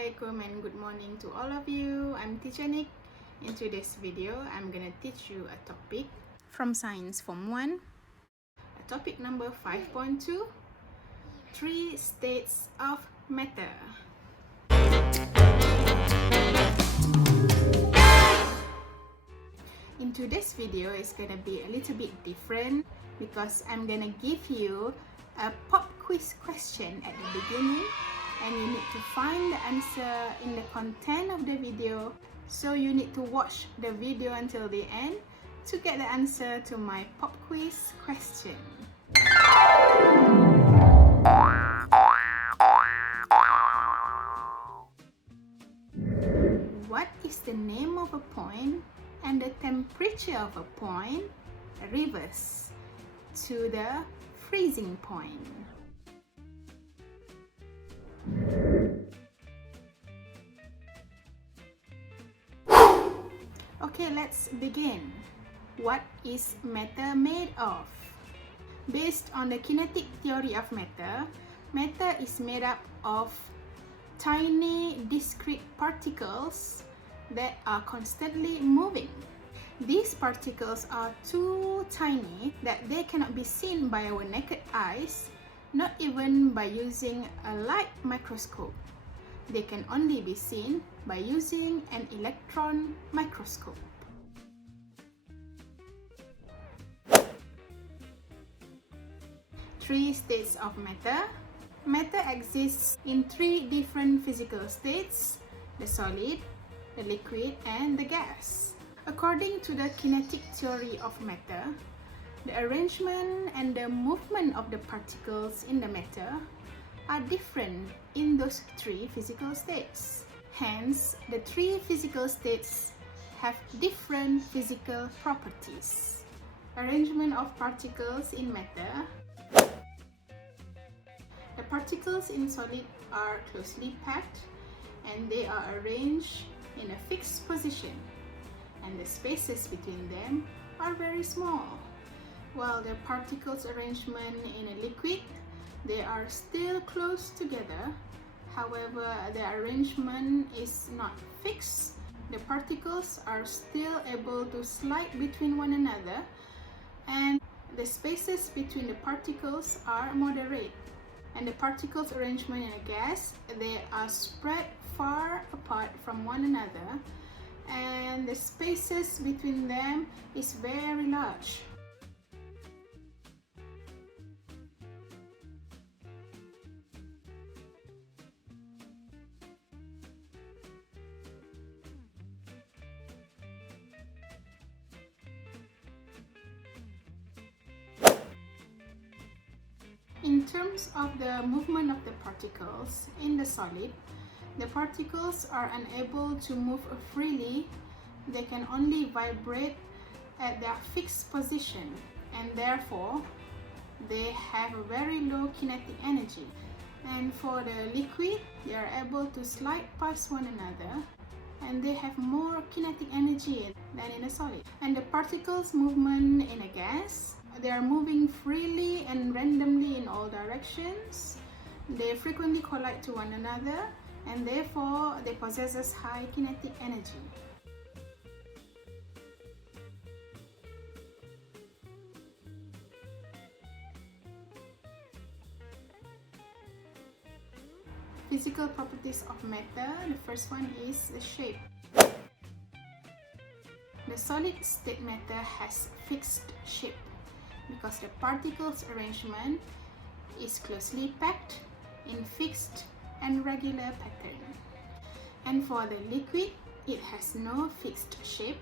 Assalamualaikum and good morning to all of you. I'm Teacher Nick. In today's video, I'm gonna teach you a topic from Science Form 1. Topic number 5.2, 3 states of matter. In today's video, it's gonna be a little bit different because I'm gonna give you a pop quiz question at the beginning, and you need to find the answer in the content of the video. So you need to watch the video until the end to get the answer to my pop quiz question. What is the name of a point and the temperature of a point reverse to the freezing point? Okay, let's begin. What is matter made of? Based on the kinetic theory of matter, matter is made up of tiny discrete particles that are constantly moving. These particles are too tiny that they cannot be seen by our naked eyes, not even by using a light microscope. They can only be seen by using an electron microscope. Three states of matter. Matter exists in 3 different physical states: the solid, the liquid, and the gas. According to the kinetic theory of matter, the arrangement and the movement of the particles in the matter are different in those 3 physical states. Hence, the 3 physical states have different physical properties. Arrangement of particles in matter. The particles in solid are closely packed and they are arranged in a fixed position, and the spaces between them are very small. While the particles arrangement in a liquid, they are still close together. However, the arrangement is not fixed. The particles are still able to slide between one another, and the spaces between the particles are moderate. And the particles arrangement in a gas, they are spread far apart from one another, and the spaces between them is very large. In terms of the movement of the particles in the solid, the particles are unable to move freely. They can only vibrate at their fixed position, and therefore they have a very low kinetic energy. And for the liquid, they are able to slide past one another, and they have more kinetic energy than in a solid. And the particles movement in a gas, they are moving freely and randomly in all directions. They frequently collide to one another, and therefore they possess high kinetic energy. Physical properties of matter. The first one is the shape. The solid state matter has fixed shape because the particles arrangement is closely packed in fixed and regular pattern. And for the liquid, it has no fixed shape.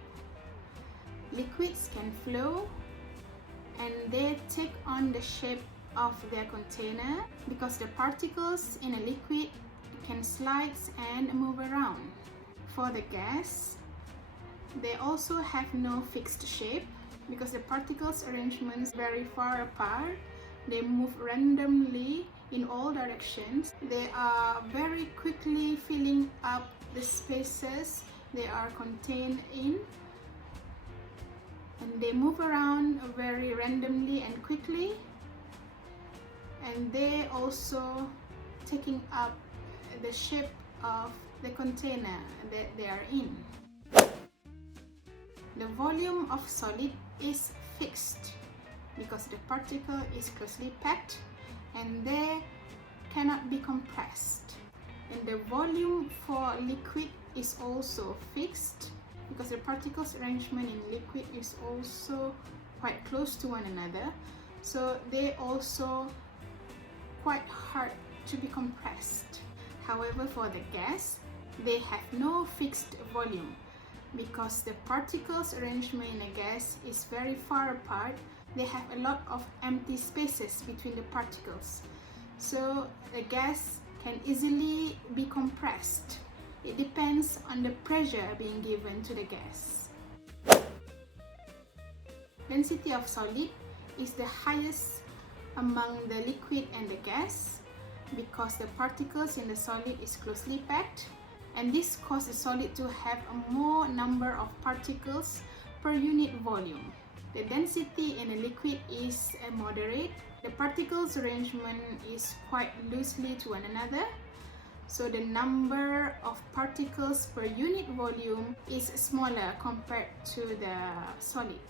Liquids can flow and they take on the shape of their container because the particles in a liquid can slide and move around. For the gas, they also have no fixed shape because the particles arrangements very far apart. They move randomly in all directions. They are very quickly filling up the spaces they are contained in, and they move around very randomly and quickly, and they also taking up the shape of the container that they are in. The volume of solid is fixed because the particle is closely packed and they cannot be compressed. And the volume for liquid is also fixed because the particles arrangement in liquid is also quite close to one another, so they also quite hard to be compressed. However, for the gas, they have no fixed volume because the particles arrangement in a gas is very far apart. They have a lot of empty spaces between the particles, so the gas can easily be compressed. It depends on the pressure being given to the gas. Density of solid is the highest among the liquid and the gas because the particles in the solid is closely packed, and this causes the solid to have a more number of particles per unit volume. The density in a liquid is moderate. The particles arrangement is quite loosely to one another, so the number of particles per unit volume is smaller compared to the solid.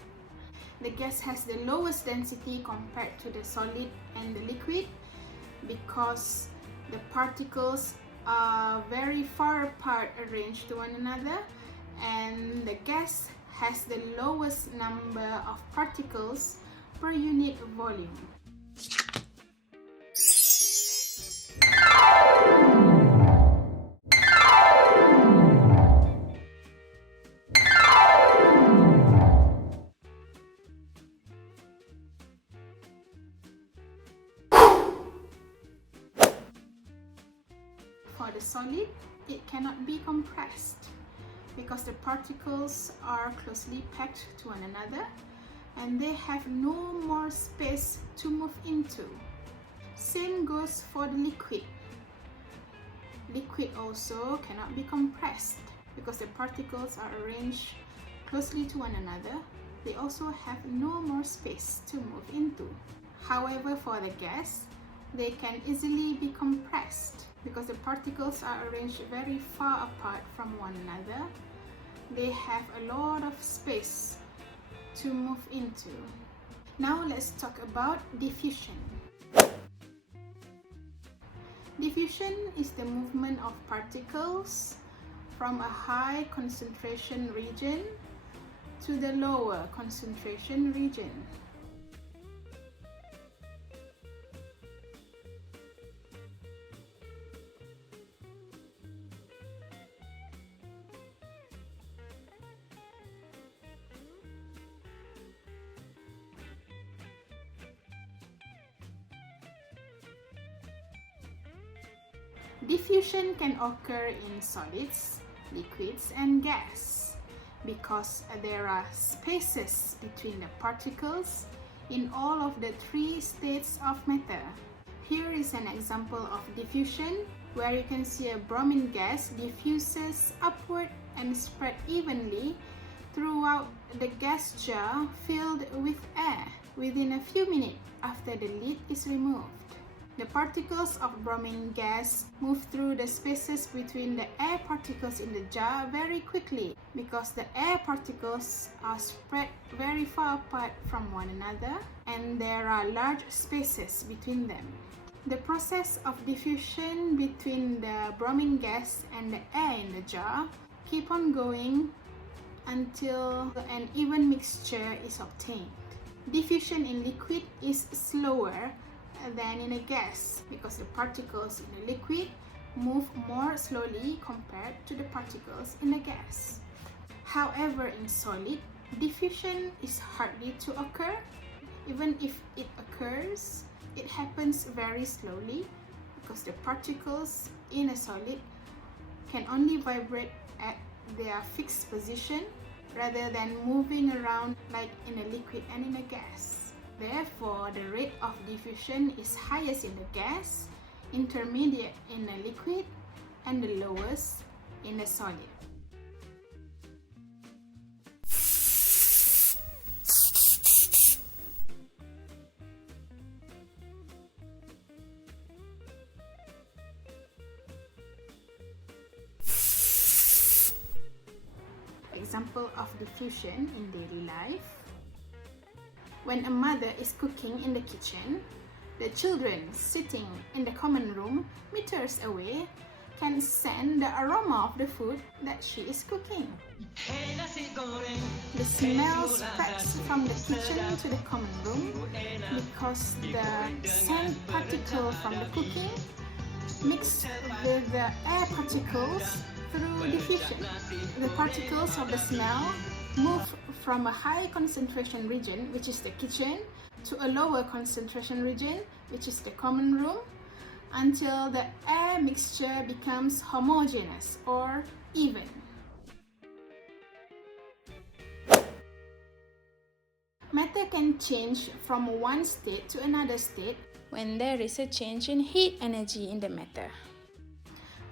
The gas has the lowest density compared to the solid and the liquid because the particles are very far apart arranged to one another, and the gas has the lowest number of particles per unit volume. For the solid, it cannot be compressed because the particles are closely packed to one another and they have no more space to move into. Same goes for the liquid. Liquid also cannot be compressed because the particles are arranged closely to one another. They also have no more space to move into. However, for the gas, they can easily be compressed because the particles are arranged very far apart from one another. They have a lot of space to move into. Now let's talk about diffusion. Diffusion is the movement of particles from a high concentration region to the lower concentration region. Diffusion can occur in solids, liquids, and gas because there are spaces between the particles in all of the three states of matter. Here is an example of diffusion where you can see a bromine gas diffuses upward and spread evenly throughout the gas jar filled with air within a few minutes after the lid is removed. The particles of bromine gas move through the spaces between the air particles in the jar very quickly because the air particles are spread very far apart from one another and there are large spaces between them. The process of diffusion between the bromine gas and the air in the jar keep on going until an even mixture is obtained. Diffusion in liquid is slower than in a gas because the particles in the liquid move more slowly compared to the particles in the gas. However, in solid, diffusion is hardly to occur. Even if it occurs, it happens very slowly because the particles in a solid can only vibrate at their fixed position rather than moving around like in a liquid and in a gas. Therefore, the rate of diffusion is highest in the gas, intermediate in the liquid, and the lowest in the solid. example of diffusion in daily life. When a mother is cooking in the kitchen, the children sitting in the common room meters away can sense the aroma of the food that she is cooking. The smell spreads from the kitchen to the common room because the scent particle from the cooking mixed with the air particles through diffusion. The particles of the smell move from a high concentration region, which is the kitchen, to a lower concentration region, which is the common room, until the air mixture becomes homogeneous or even. Matter can change from one state to another state when there is a change in heat energy in the matter.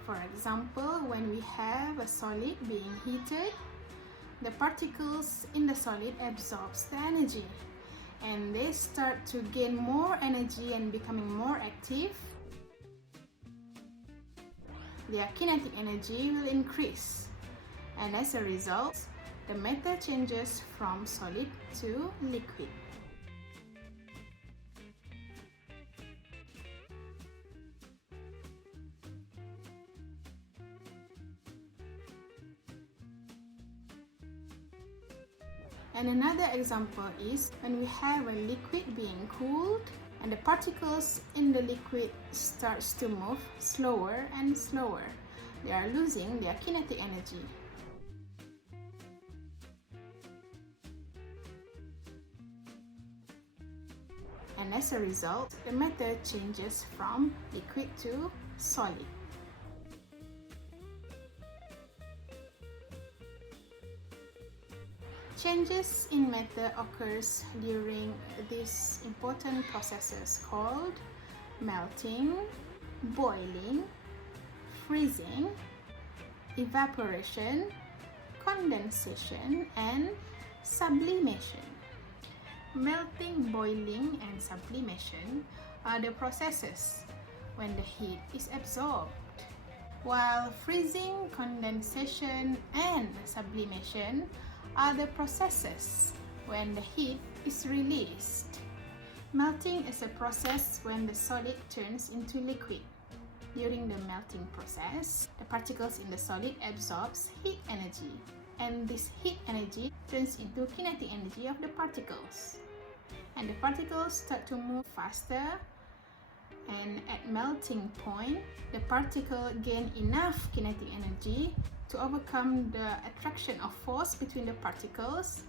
For example, when we have a solid being heated, the particles in the solid absorbs the energy and they start to gain more energy and becoming more active. Their kinetic energy will increase, and as a result, the matter changes from solid to liquid. And another example is when we have a liquid being cooled and the particles in the liquid starts to move slower and slower. They are losing their kinetic energy. And as a result, the matter changes from liquid to solid. Changes in matter occurs during these important processes called melting, boiling, freezing, evaporation, condensation, and sublimation. Melting, boiling, and sublimation are the processes when the heat is absorbed, while freezing, condensation, and sublimation are the processes when the heat is released. Melting is a process when the solid turns into liquid. During the melting process, the particles in the solid absorbs heat energy, and this heat energy turns into kinetic energy of the particles. And the particles start to move faster, and at melting point, the particle gain enough kinetic energy to overcome the attraction of force between the particles,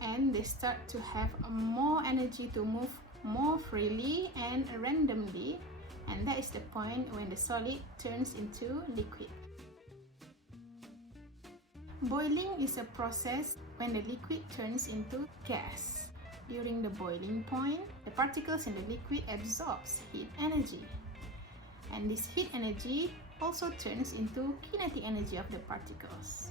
and they start to have more energy to move more freely and randomly, and that is the point when the solid turns into liquid. Boiling is a process when the liquid turns into gas. During the boiling point, the particles in the liquid absorbs heat energy, and this heat energy also turns into kinetic energy of the particles.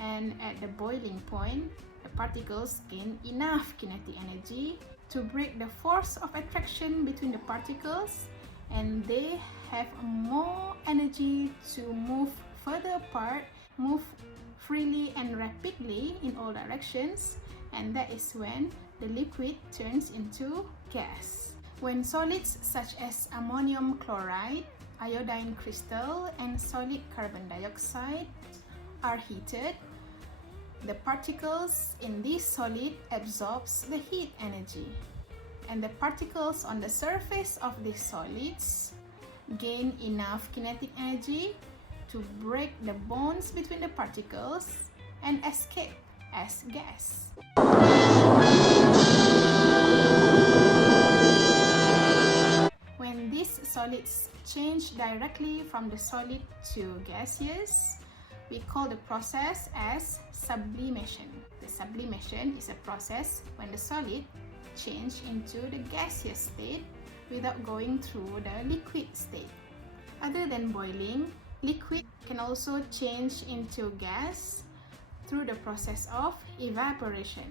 And at the boiling point, the particles gain enough kinetic energy to break the force of attraction between the particles, and they have more energy to move further apart, move freely and rapidly in all directions, and that is when the liquid turns into gas. When solids such as ammonium chloride, iodine crystal, and solid carbon dioxide are heated, the particles in this solid absorbs the heat energy, and the particles on the surface of these solids gain enough kinetic energy to break the bonds between the particles and escape as gas. When these solids change directly from the solid to gaseous, we call the process as sublimation. The sublimation is a process when the solid change into the gaseous state without going through the liquid state. Other than boiling, liquid can also change into gas through the process of evaporation.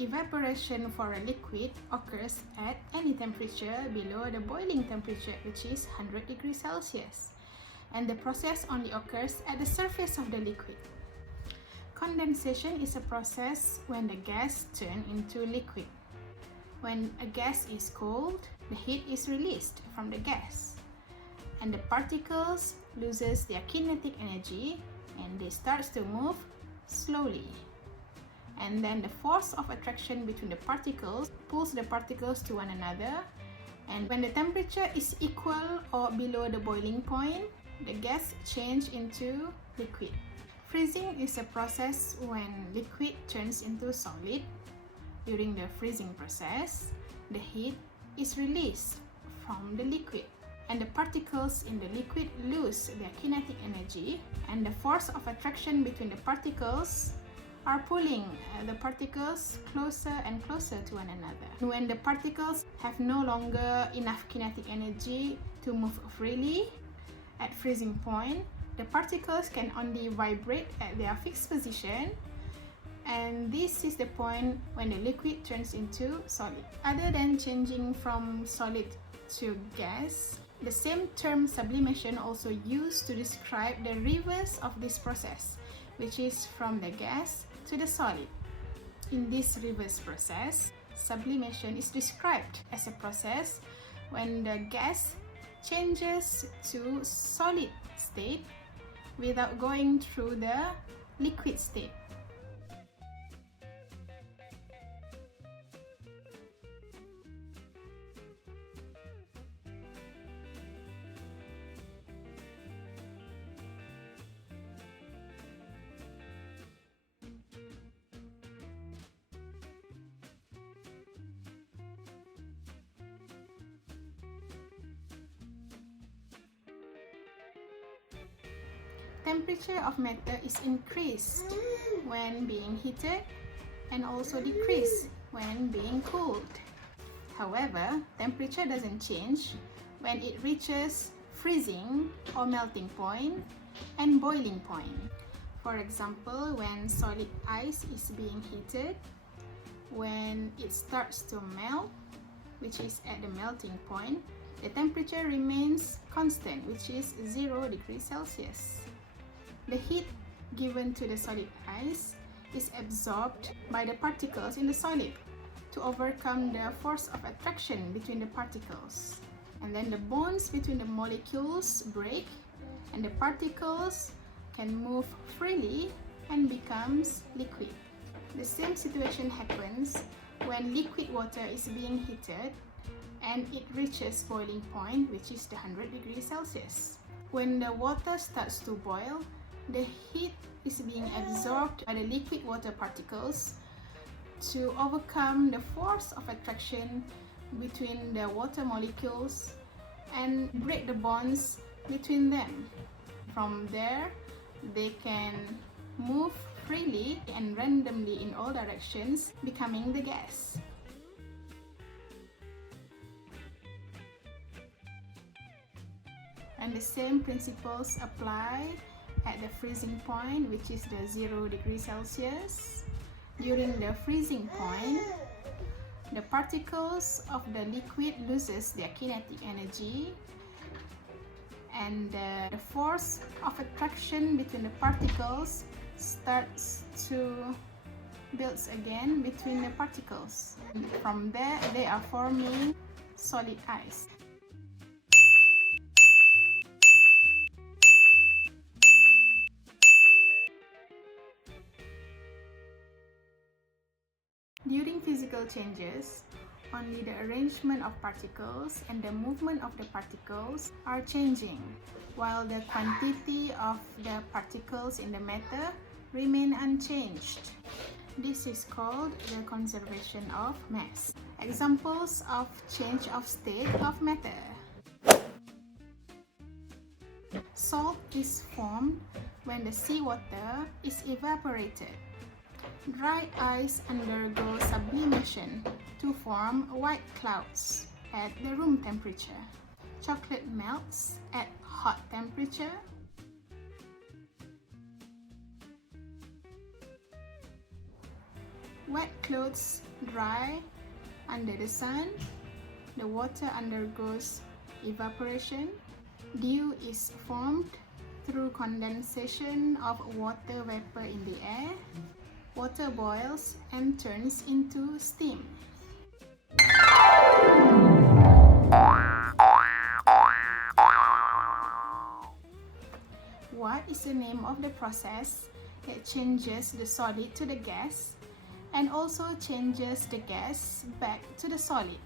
Evaporation for a liquid occurs at any temperature below the boiling temperature, which is 100 degrees Celsius. And the process only occurs at the surface of the liquid. Condensation is a process when the gas turns into liquid. When a gas is cold, the heat is released from the gas, and the particles loses their kinetic energy and they start to move slowly. And then the force of attraction between the particles pulls the particles to one another, and when the temperature is equal or below the boiling point, the gas changes into liquid. Freezing is a process when liquid turns into solid. During the freezing process, the heat is released from the liquid, and the particles in the liquid lose their kinetic energy, and the force of attraction between the particles are pulling the particles closer and closer to one another. When the particles have no longer enough kinetic energy to move freely, at freezing point, the particles can only vibrate at their fixed position, and this is the point when the liquid turns into solid. Other than changing from solid to gas, the same term sublimation also used to describe the reverse of this process, which is from the gas to the solid. In this reverse process, sublimation is described as a process when the gas changes to solid state without going through the liquid state. Temperature of matter is increased when being heated and also decreased when being cooled. However, temperature doesn't change when it reaches freezing or melting point and boiling point. For example, when solid ice is being heated, when it starts to melt, which is at the melting point, the temperature remains constant, which is 0 degrees Celsius. The heat given to the solid ice is absorbed by the particles in the solid to overcome the force of attraction between the particles. And then the bonds between the molecules break and the particles can move freely and becomes liquid. The same situation happens when liquid water is being heated and it reaches boiling point, which is the 100 degrees Celsius. When the water starts to boil, the heat is being absorbed by the liquid water particles to overcome the force of attraction between the water molecules and break the bonds between them. From there, they can move freely and randomly in all directions, becoming the gas. And the same principles apply at the freezing point, which is the 0 degrees Celsius. During the freezing point, the particles of the liquid loses their kinetic energy, and the force of attraction between the particles starts to build again between the particles. And from there, they are forming solid ice. During physical changes, only the arrangement of particles and the movement of the particles are changing, while the quantity of the particles in the matter remain unchanged. This is called the conservation of mass. Examples of change of state of matter. Salt is formed when the seawater is evaporated. Dry ice undergoes sublimation to form white clouds at the room temperature. Chocolate melts at hot temperature. Wet clothes dry under the sun. The water undergoes evaporation. Dew is formed Through condensation of water vapor in the air, water boils and turns into steam. What is the name of the process that changes the solid to the gas and also changes the gas back to the solid?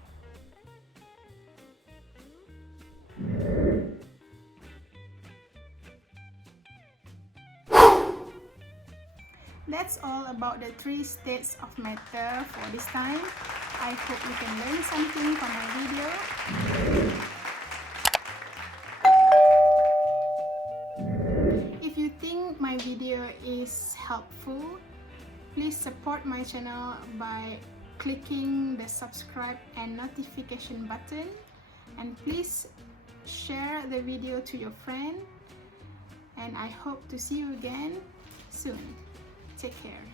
That's all about the 3 states of matter for this time. I hope you can learn something from my video. If you think my video is helpful, please support my channel by clicking the subscribe and notification button, and please share the video to your friend, and I hope to see you again soon. Take care.